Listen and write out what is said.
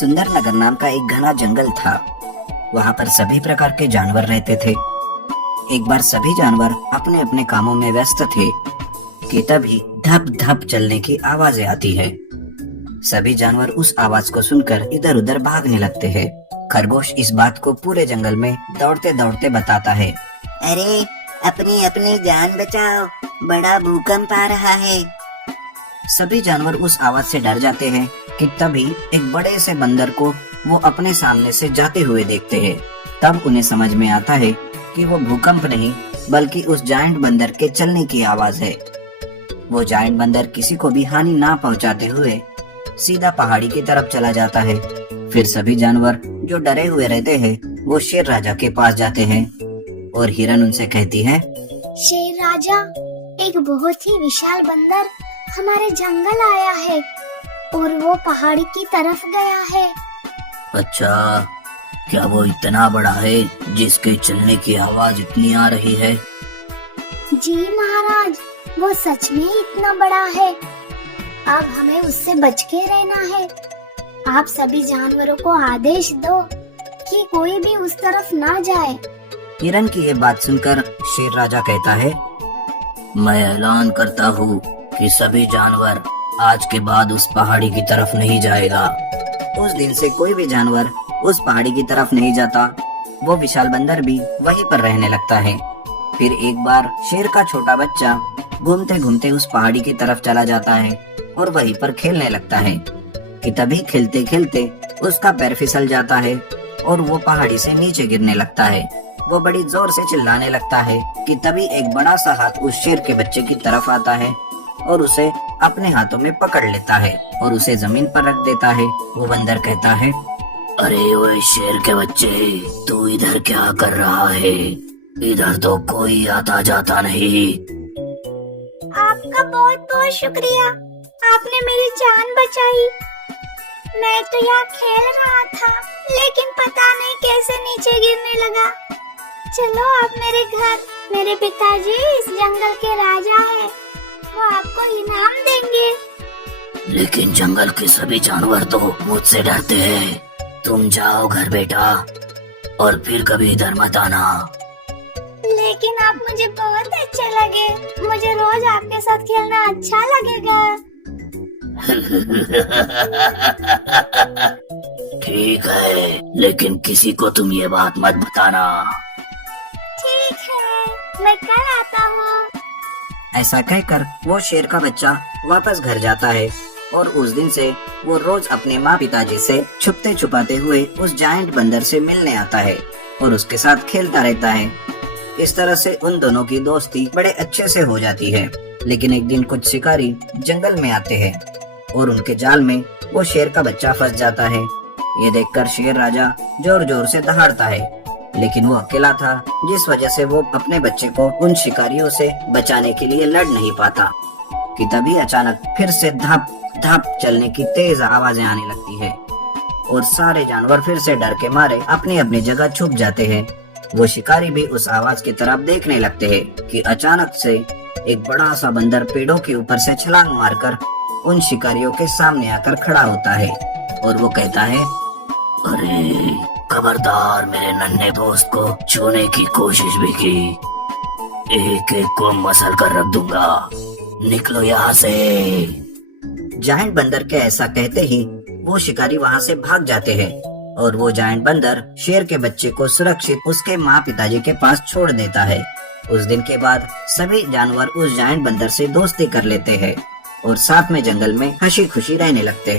सुंदर नगर नाम का एक घना जंगल था। वहाँ पर सभी प्रकार के जानवर रहते थे। एक बार सभी जानवर अपने अपने कामों में व्यस्त थे कि तभी धप धप चलने की आवाजें आती है। सभी जानवर उस आवाज को सुनकर इधर उधर भागने लगते हैं। खरगोश इस बात को पूरे जंगल में दौड़ते दौड़ते बताता है। अरे अपनी अपनी जान बचाओ, बड़ा भूकंप आ रहा है। सभी जानवर उस आवाज से डर जाते हैं कि तभी एक बड़े से बंदर को वो अपने सामने से जाते हुए देखते हैं। तब उन्हें समझ में आता है कि वो भूकंप नहीं बल्कि उस जायंट बंदर के चलने की आवाज है। वो जायंट बंदर किसी को भी हानि ना पहुंचाते हुए सीधा पहाड़ी की तरफ चला जाता है। फिर सभी जानवर जो डरे हुए रहते हैं वो शेर राजा के पास जाते हैं और हिरन उनसे कहती है, शेर राजा, एक बहुत ही विशाल बंदर हमारे जंगल आया है और वो पहाड़ी की तरफ गया है। अच्छा, क्या वो इतना बड़ा है जिसके चलने की आवाज इतनी आ रही है? जी महाराज, वो सच में इतना बड़ा है। अब हमें उससे बच के रहना है। आप सभी जानवरों को आदेश दो कि कोई भी उस तरफ ना जाए। हिरन की ये बात सुनकर शेर राजा कहता है, मैं ऐलान करता हूँ कि सभी जानवर आज के बाद उस पहाड़ी की तरफ नहीं जाएगा। उस दिन से कोई भी जानवर उस पहाड़ी की तरफ नहीं जाता। वो विशाल बंदर भी वहीं पर रहने लगता है। फिर एक बार शेर का छोटा बच्चा घूमते घूमते उस पहाड़ी की तरफ चला जाता है और वहीं पर खेलने लगता है कि तभी खेलते खेलते उसका पैर फिसल जाता है और वो पहाड़ी से नीचे गिरने लगता है। वो बड़ी जोर से चिल्लाने लगता है कि तभी एक बड़ा सा हाथ उस शेर के बच्चे की तरफ आता है और उसे अपने हाथों में पकड़ लेता है और उसे जमीन पर रख देता है। वो बंदर कहता है, अरे ओए शेर के बच्चे, तू इधर क्या कर रहा है? इधर तो कोई आता जाता नहीं। आपका बहुत बहुत शुक्रिया, आपने मेरी जान बचाई। मैं तो यहाँ खेल रहा था लेकिन पता नहीं कैसे नीचे गिरने लगा। चलो आप मेरे घर, मेरे पिताजी इस जंगल के राजा हैं, वो आपको इनाम देंगे। लेकिन जंगल के सभी जानवर तो मुझसे डरते हैं। तुम जाओ घर बेटा और फिर कभी इधर मत आना। लेकिन आप मुझे बहुत अच्छे लगे, मुझे रोज आपके साथ खेलना अच्छा लगेगा। ठीक है, लेकिन किसी को तुम ये बात मत बताना। ठीक है, मैं कल आता हूँ। ऐसा कहकर वो शेर का बच्चा वापस घर जाता है और उस दिन से वो रोज अपने माँ पिताजी से छुपते छुपाते हुए उस जायंट बंदर से मिलने आता है और उसके साथ खेलता रहता है। इस तरह से उन दोनों की दोस्ती बड़े अच्छे से हो जाती है। लेकिन एक दिन कुछ शिकारी जंगल में आते हैं और उनके जाल में वो शेर का बच्चा फंस जाता है। ये देखकर शेर राजा जोर जोर से दहाड़ता है, लेकिन वो अकेला था जिस वजह से वो अपने बच्चे को उन शिकारियों से बचाने के लिए लड़ नहीं पाता कि तभी अचानक फिर से धप धप चलने की तेज आवाजें आने लगती है और सारे जानवर फिर से डर के मारे अपनी अपनी जगह छुप जाते हैं। वो शिकारी भी उस आवाज की तरफ देखने लगते हैं कि अचानक से एक बड़ा सा बंदर पेड़ों के ऊपर से छलांग मारकर उन शिकारियों के सामने आकर खड़ा होता है और वो कहता है, अरे खबरदार, मेरे नन्हे दोस्त को छूने की कोशिश भी की, एक एक को मसल कर रख दूंगा, निकलो यहाँ से। जायंट बंदर के ऐसा कहते ही वो शिकारी वहाँ से भाग जाते हैं और वो जायंट बंदर शेर के बच्चे को सुरक्षित उसके माँ पिताजी के पास छोड़ देता है। उस दिन के बाद सभी जानवर उस जायंट बंदर से दोस्ती कर लेते हैं और साथ में जंगल में हंसी खुशी रहने लगते हैं।